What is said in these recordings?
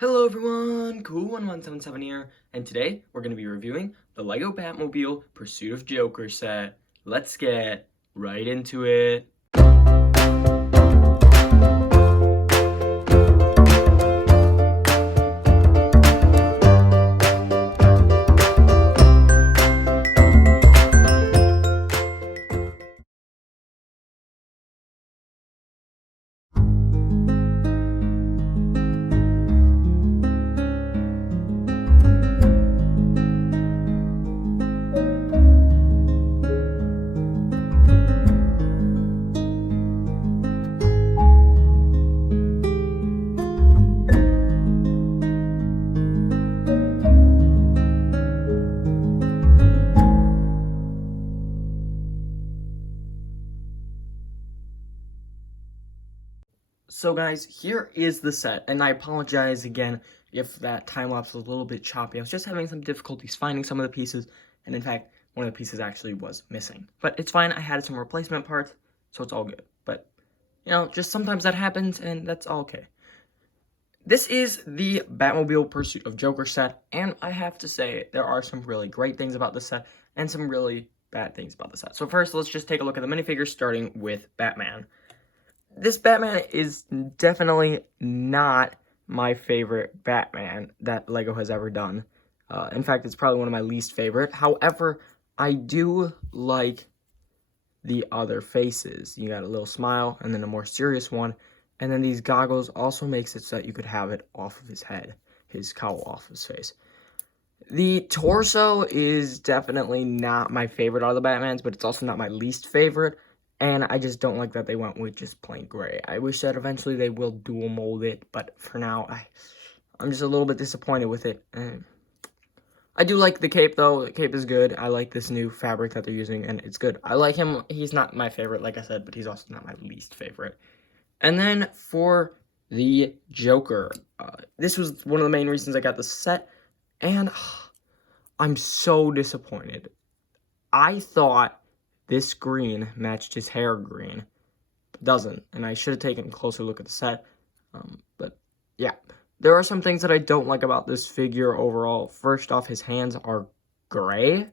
Hello everyone, Cool1177 here, and today we're going to be reviewing the Lego Batmobile Pursuit of Joker set. Let's get right into it. So guys, here is the set, and I apologize again if that time lapse was a little bit choppy. I was just having some difficulties finding some of the pieces, and in fact, one of the pieces actually was missing. But it's fine, I had some replacement parts, so it's all good. But, you know, just sometimes that happens, and that's all okay. This is the Batmobile Pursuit of Joker set, and I have to say, there are some really great things about this set, and some really bad things about the set. So first, let's just take a look at the minifigures, starting with Batman. This Batman is definitely not my favorite Batman that LEGO has ever done. In fact, it's probably one of my least favorite. However, I do like the other faces. You got a little smile and then a more serious one. And then these goggles also makes it so that you could have it off of his head, his cowl off his face. The torso is definitely not my favorite out of the Batmans, but it's also not my least favorite. And I just don't like that they went with just plain gray. I wish that eventually they will dual mold it, but for now, I'm just a little bit disappointed with it. I do like the cape, though. The cape is good. I like this new fabric that they're using, and it's good. I like him. He's not my favorite, like I said, but he's also not my least favorite. And then for the Joker, this was one of the main reasons I got the set, and I'm so disappointed. I thought this green matched his hair green. It doesn't, and I should have taken a closer look at the set. But yeah, there are some things that I don't like about this figure overall. First off, his hands are gray.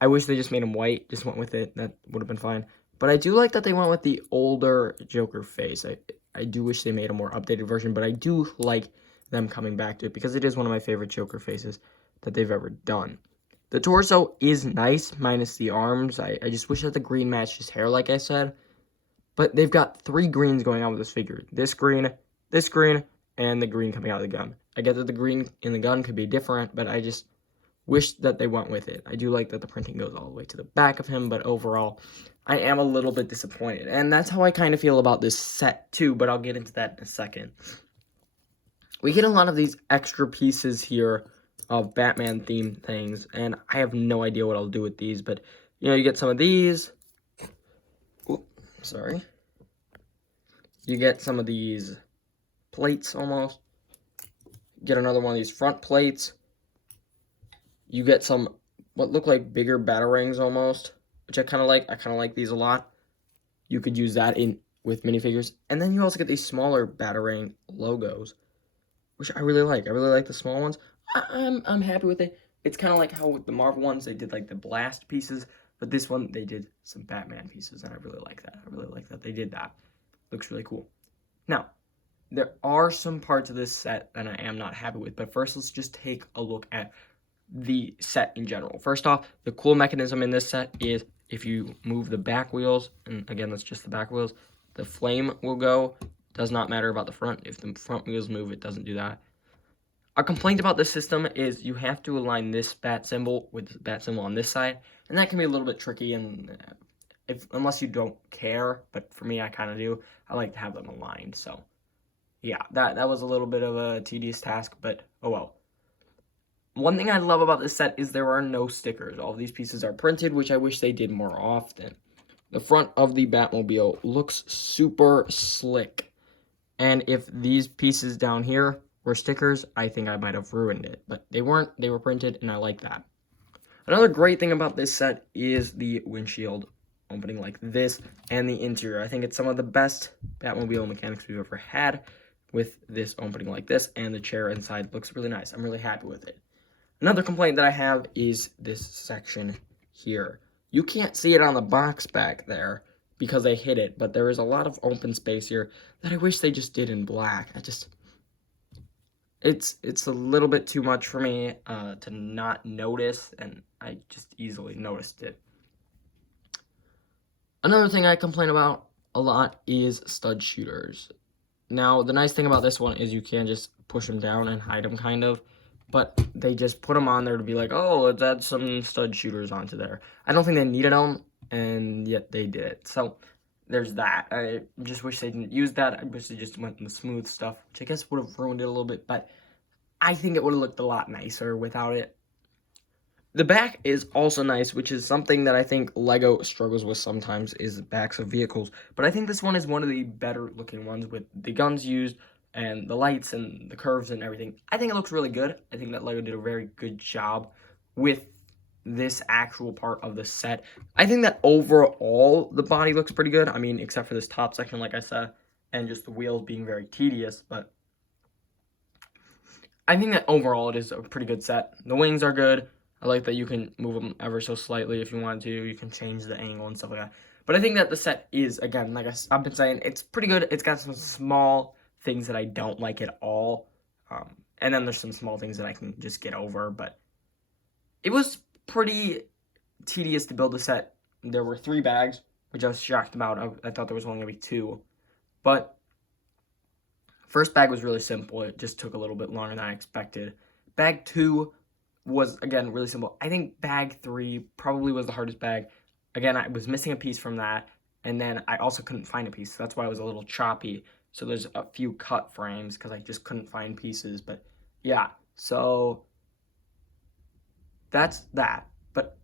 I wish they just made him white, just went with it. That would have been fine. But I do like that they went with the older Joker face. I do wish they made a more updated version, but I do like them coming back to it because it is one of my favorite Joker faces that they've ever done. The torso is nice, minus the arms. I just wish that the green matched his hair, like I said. But they've got three greens going on with this figure. This green, and the green coming out of the gun. I get that the green in the gun could be different, but I just wish that they went with it. I do like that the printing goes all the way to the back of him, but overall, I am a little bit disappointed. And that's how I kind of feel about this set, too, but I'll get into that in a second. We get a lot of these extra pieces here of Batman-themed things, and I have no idea what I'll do with these, but, you know, you get some of these. Oops, sorry. You get some of these plates, almost. Get another one of these front plates. You get some, what look like bigger batarangs, almost, which I kind of like. I kind of like these a lot. You could use that in with minifigures. And then you also get these smaller batarang logos, which I really like. I really like the small ones. I'm happy with it. It's kind of like how with the Marvel ones, they did like the blast pieces, but this one, they did some Batman pieces, and I really like that. I really like that they did that. Looks really cool. Now, there are some parts of this set that I am not happy with, but first let's just take a look at the set in general. First off, the cool mechanism in this set is if you move the back wheels, and again, that's just the back wheels, the flame will go. Does not matter about the front. If the front wheels move, it doesn't do that. A complaint about this system is you have to align this bat symbol with the bat symbol on this side, and that can be a little bit tricky, and unless you don't care, but for me, I kind of do. I like to have them aligned, so yeah, that was a little bit of a tedious task, but oh well. One thing I love about this set is there are no stickers. All of these pieces are printed, which I wish they did more often. The front of the Batmobile looks super slick, and if these pieces down here were stickers, I think I might have ruined it, but they weren't. They were printed, and I like that. Another great thing about this set is the windshield opening like this and the interior. I think it's some of the best Batmobile mechanics we've ever had. with this opening like this, and the chair inside looks really nice. I'm really happy with it. Another complaint that I have is this section here. You can't see it on the box back there because they hid it, but there is a lot of open space here that I wish they just did in black. It's a little bit too much for me to not notice, and I just easily noticed it. Another thing I complain about a lot is stud shooters. Now, the nice thing about this one is you can just push them down and hide them, kind of. But they just put them on there to be like, oh, let's add some stud shooters onto there. I don't think they needed them, and yet they did it. So there's that. I just wish they didn't use that. I wish they just went in the smooth stuff, which I guess would have ruined it a little bit. But I think it would have looked a lot nicer without it. The back is also nice, which is something that I think Lego struggles with sometimes, is the backs of vehicles. But I think this one is one of the better looking ones with the guns used and the lights and the curves and everything. I think it looks really good. I think that Lego did a very good job with this actual part of the set. I think that overall the body looks pretty good. I mean, except for this top section, like I said, and just the wheels being very tedious. But I think that overall it is a pretty good set. The wings are good. I like that you can move them ever so slightly if you want to. You can change the angle and stuff like that. But I think that the set is, again, like I've been saying, it's pretty good. It's got some small things that I don't like at all. And then there's some small things that I can just get over. But it was pretty tedious to build the set. There were 3 bags, which I was shocked about. I thought there was only going to be 2. But first bag was really simple. It just took a little bit longer than I expected. Bag 2 was, again, really simple. I think bag 3 probably was the hardest bag. Again, I was missing a piece from that, and then I also couldn't find a piece. So that's why it was a little choppy. So there's a few cut frames because I just couldn't find pieces. But yeah, so that's that. But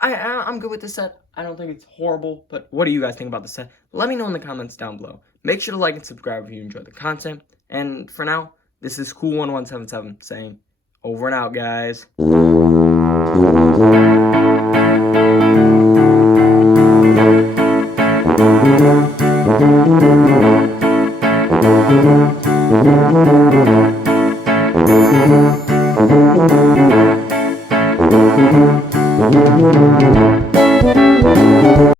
I'm good with the set. I don't think it's horrible, but what do you guys think about the set? Let me know in the comments down below. Make sure to like and subscribe if you enjoyed the content. And for now, this is Cool1177 saying, over and out, guys.